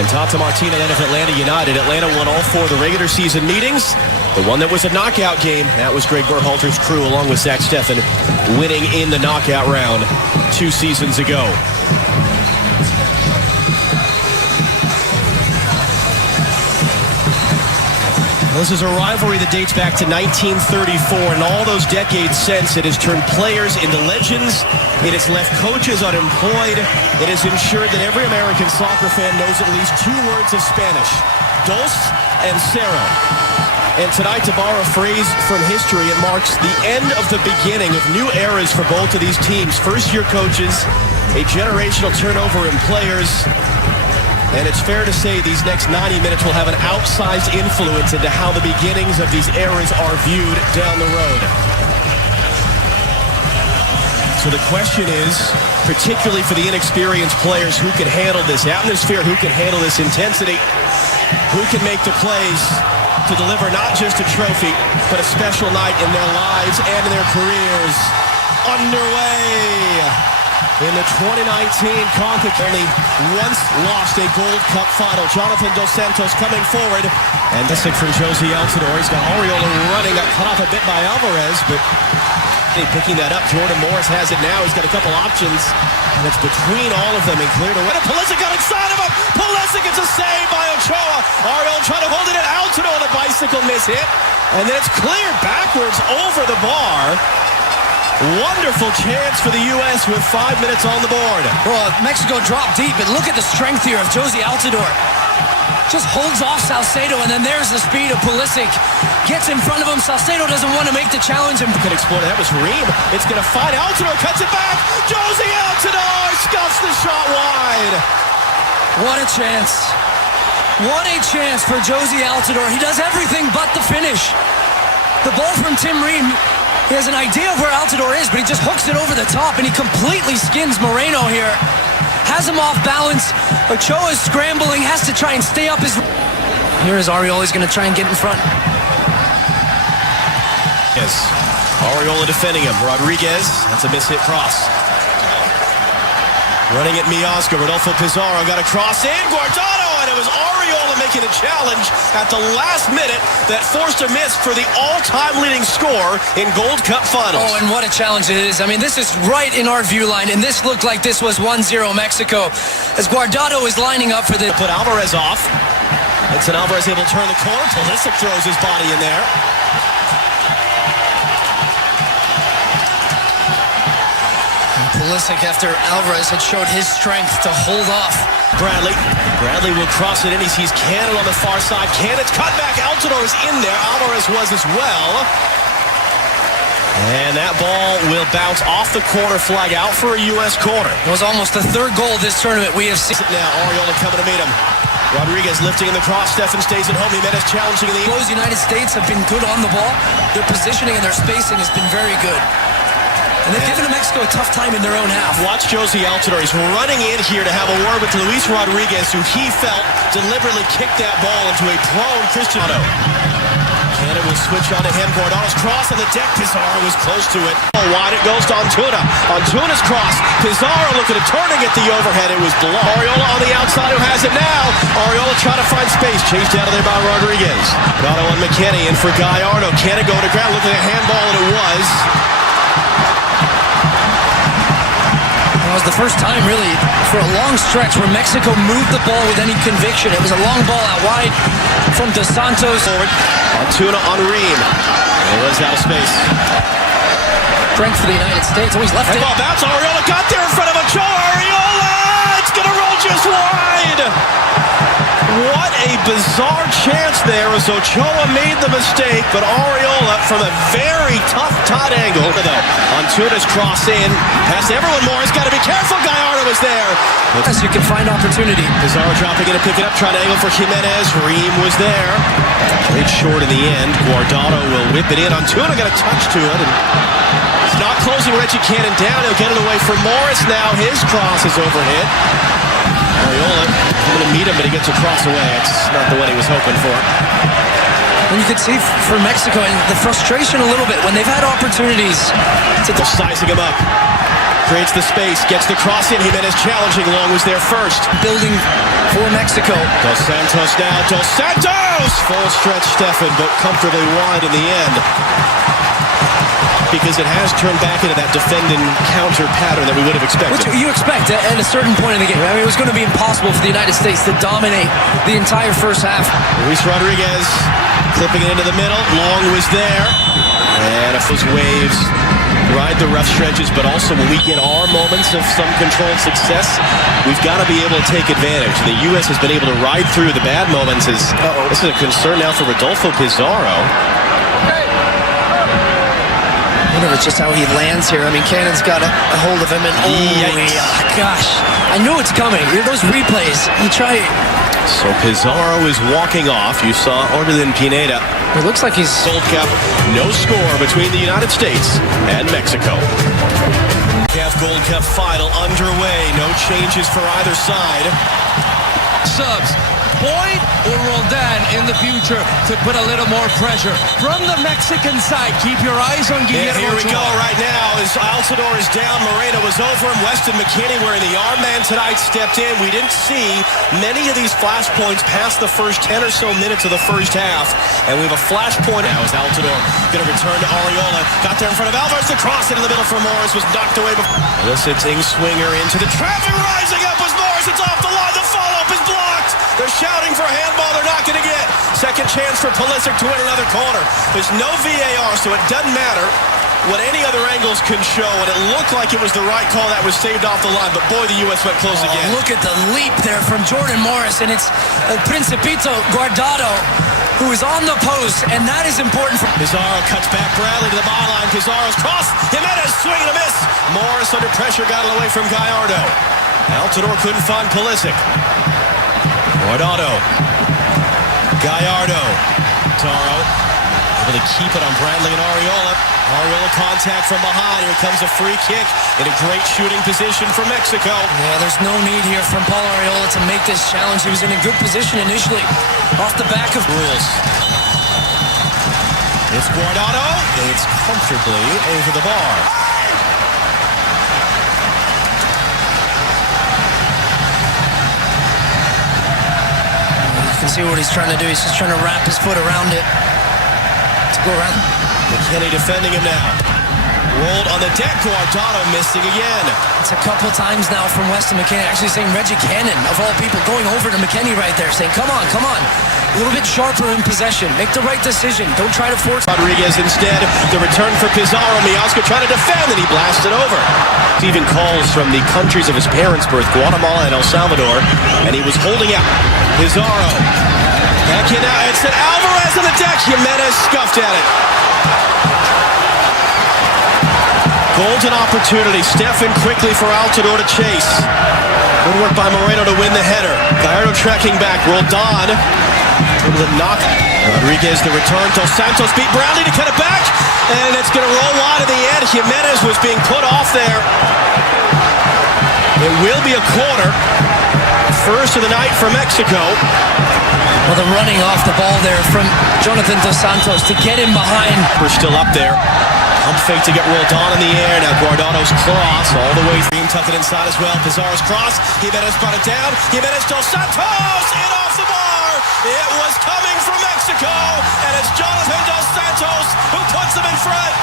And Tata Martino then of Atlanta United. Atlanta won all 4 of the regular season meetings. The one that was a knockout game, that was Greg Berhalter's crew along with Zach Steffen winning in the knockout round 2 seasons ago. This is a rivalry that dates back to 1934, and all those decades since, it has turned players into legends. It has left coaches unemployed. It has ensured that every American soccer fan knows at least 2 words of Spanish, dos and cero. And tonight, to borrow a phrase from history, it marks the end of the beginning of new eras for both of these teams. First-year coaches, a generational turnover in players. And it's fair to say these next 90 minutes will have an outsized influence into how the beginnings of these eras are viewed down the road. So the question is, particularly for the inexperienced players, who can handle this atmosphere, who can handle this intensity, who can make the plays to deliver not just a trophy, but a special night in their lives and in their careers. Underway. In the 2019 CONCACAF, only once lost a Gold Cup final. Jonathan Dos Santos coming forward. And this from Josie Altidore. He's got Oriola running. Got cut off a bit by Alvarez, but picking that up. Jordan Morris has it now. He's got a couple options. And it's between all of them and cleared away. Pulisic got inside of him. Pulisic gets a save by Ochoa. Oriola trying to hold it in. Altidore on a bicycle miss hit. And then it's cleared backwards over the bar. Wonderful chance for the U.S. with 5 minutes on the board. Well, Mexico dropped deep, but look at the strength here of Josie Altidore. Just holds off Salcedo, and then there's the speed of Pulisic. Gets in front of him. Salcedo doesn't want to make the challenge. And could explode. That was Reem. It's going to find Altidore. Cuts it back. Josie Altidore scuffs the shot wide. What a chance. What a chance for Josie Altidore. He does everything but the finish. The ball from Tim Reem. He has an idea of where Altidore is, but he just hooks it over the top, and he completely skins Moreno here. Has him off balance. Ochoa is scrambling, has to try and stay up his... Here is Oriola. He's going to try and get in front. Yes. Oriola defending him. Rodriguez. That's a miss-hit cross. Running at Miazga. Rodolfo Pizarro got a cross in. Guardado, and it was Oriola making a challenge at the last minute that forced a miss for the all-time leading scorer in Gold Cup finals. Oh, and what a challenge it is. I mean, this is right in our view line, and this looked like this was 1-0 Mexico. As Guardado is lining up for the... Put Alvarez off. Edson Alvarez able to turn the corner. Pulisic throws his body in there. Pulisic, after Alvarez had showed his strength to hold off. Bradley will cross it in. He sees Cannon on the far side. Cannon's cut back. Altidore is in there. Alvarez was as well. And that ball will bounce off the corner flag out for a U.S. corner. It was almost the 3rd goal of this tournament we have seen. Now Oriola coming to meet him. Rodriguez lifting in the cross. Steffen stays at home. Jimenez challenging the... Those United States have been good on the ball. Their positioning and their spacing has been very good. And they've given Mexico a tough time in their own half. Watch Josie Altidore. He's running in here to have a word with Luis Rodriguez, who he felt deliberately kicked that ball into a prone Cristiano. Cannon will switch on to him. Guardado's cross on the deck. Pizarro was close to it. Wide it goes to Antuna. Antuna's cross. Pizarro looking at turning at the overhead. It was below. Oriola on the outside, who has it now. Oriola trying to find space. Chased out of there by Rodriguez. Guardado on McKennie, and for Gallardo. Cannon going to ground. Looking at handball, and it was. It was the first time, really, for a long stretch where Mexico moved the ball with any conviction. It was a long ball out wide from Dos Santos. Forward. Antuna on Reem. It was out of space. Strength for the United States. Always left it. Ball bounce. Oriola got there in front of Ochoa. Oriola! It's going to roll just wide. What a bizarre chance there as Ochoa made the mistake, but Oriola from a very tough tight angle. Antuna's cross in. Past everyone. Morris got to be careful. Gallardo was there. Yes, you can find opportunity. Pizarro dropping in to pick it up, trying to angle for Jimenez. Reem was there. Played short in the end. Guardado will whip it in. Antuna got a touch to it. And it's not closing Reggie Cannon down. He'll get it away from Morris now. His cross is overhit. Oriola going to meet him, but he gets a cross away. It's not the one he was hoping for. And you could see for Mexico and the frustration a little bit when they've had opportunities to... They're sizing him up. Creates the space, gets the cross in. Jimenez challenging. Long was there first. Building for Mexico. Dos Santos now. Dos Santos! Full stretch, Stefan, but comfortably wide in the end. Because it has turned back into that defend and counter pattern that we would have expected. Which you expect at a certain point in the game. I mean, it was going to be impossible for the United States to dominate the entire first half. Luis Rodriguez clipping it into the middle. Long was there. And if those waves ride the rough stretches, but also when we get our moments of some controlled success, we've got to be able to take advantage. The U.S. has been able to ride through the bad moments. This is a concern now for Rodolfo Pizarro. I wonder if it's just how he lands here. I mean, Cannon's got a hold of him, and gosh, I knew it's coming. Those replays, you try it. So Pizarro is walking off. You saw Ordelin Pineda. It looks like he's Gold Cup. No score between the United States and Mexico. CAF Gold Cup final underway. No changes for either side. Subs. Boyd or Roldan in the future to put a little more pressure. From the Mexican side, keep your eyes on Guillermo. Here we go right now as Altidore is down. Moreno was over him. Weston McKennie wearing the arm man tonight stepped in. We didn't see many of these flashpoints past the first 10 or so minutes of the first half. And we have a flashpoint now as Altidore going to return to Arreola. Got there in front of Alvarez. The cross into the middle for Morris was knocked away before. Eliciting swinger into the traffic. Rising up was Morris. It's off the line. The follow-up is blocked. They're shouting for a handball. They're not going to get. Second chance for Pulisic to win another corner. There's no VAR, so it doesn't matter what any other angles can show. And it looked like it was the right call that was saved off the line. But boy, the U.S. went close again. Look at the leap there from Jordan Morris. And it's Principito Guardado who is on the post. And that is important for Pizarro cuts back Bradley to the byline. Pizarro's cross. Jimenez swing and a miss. Morris under pressure got it away from Gallardo. Altidore couldn't find Pulisic. Guardado. Gallardo. Taro able to keep it on Bradley and Arreola. Arreola contact from behind. Here comes a free kick in a great shooting position for Mexico. Yeah, there's no need here from Paul Arreola to make this challenge. He was in a good position initially off the back of rules. It's Guardado. It's comfortably over the bar. You can see what he's trying to do. He's just trying to wrap his foot around it to go around. McKennie defending him now. Rolled on the deck. Guardado missing again. It's a couple times now from Weston McKennie. Actually saying Reggie Cannon, of all people, going over to McKennie right there, saying, come on, come on. A little bit sharper in possession. Make the right decision. Don't try to force. Rodriguez instead. The return for Pizarro. Miazga trying to defend, and he blasted over. Even calls from the countries of his parents' birth, Guatemala and El Salvador, and he was holding out. Pizarro. Back in now. It's Alvarez on the deck. Jimenez scuffed at it. Golden opportunity. Stefan quickly for Altidore to chase. Good work by Moreno to win the header. Gallardo tracking back. Roldan. Able to knock. Rodriguez the return. Dos Santos beat Brownlee to cut it back. And it's going to roll wide at the end. Jimenez was being put off there. It will be a corner. First of the night for Mexico. Well, the running off the ball there from Jonathan Dos Santos to get him behind. We're still up there. Pump fake to get Roldan in the air. Now Guardado's cross all the way through. Tucked it inside as well. Pizarro's cross. Jimenez brought it down. Jimenez Dos Santos in off the bar. It was coming from Mexico. And it's Jonathan Dos Santos who puts them in front.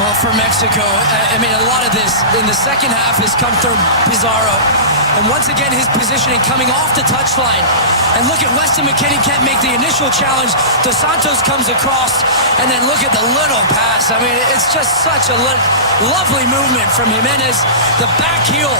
Well, for Mexico, I mean, a lot of this in the second half has come through Pizarro. And once again, his positioning coming off the touchline. And look at Weston McKennie can't make the initial challenge. Dos Santos comes across, and then look at the little pass. I mean, it's just such a lovely movement from Jimenez. The back heel,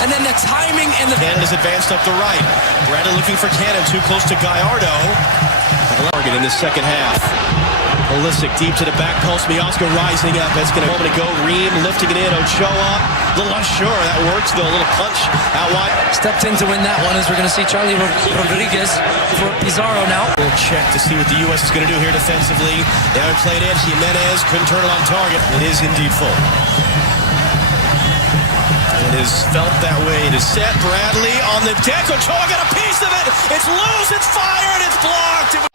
and then the timing and the... Canada's advanced up the right. Brandon looking for Cannon, too close to Gallardo. Target in the second half. Pulisic deep to the back post. Miazga rising up. That's going to moment ago. Ream lifting it in. Ochoa. A little unsure. That works though. A little punch out wide. Stepped in to win that one as we're going to see Charlie Rodriguez for Pizarro now. We'll check to see what the U.S. is going to do here defensively. Now he played in. Jimenez couldn't turn it on target. It is indeed full. has felt that way. It is set. Bradley on the deck. Ochoa got a piece of it. It's loose. It's fired. It's blocked.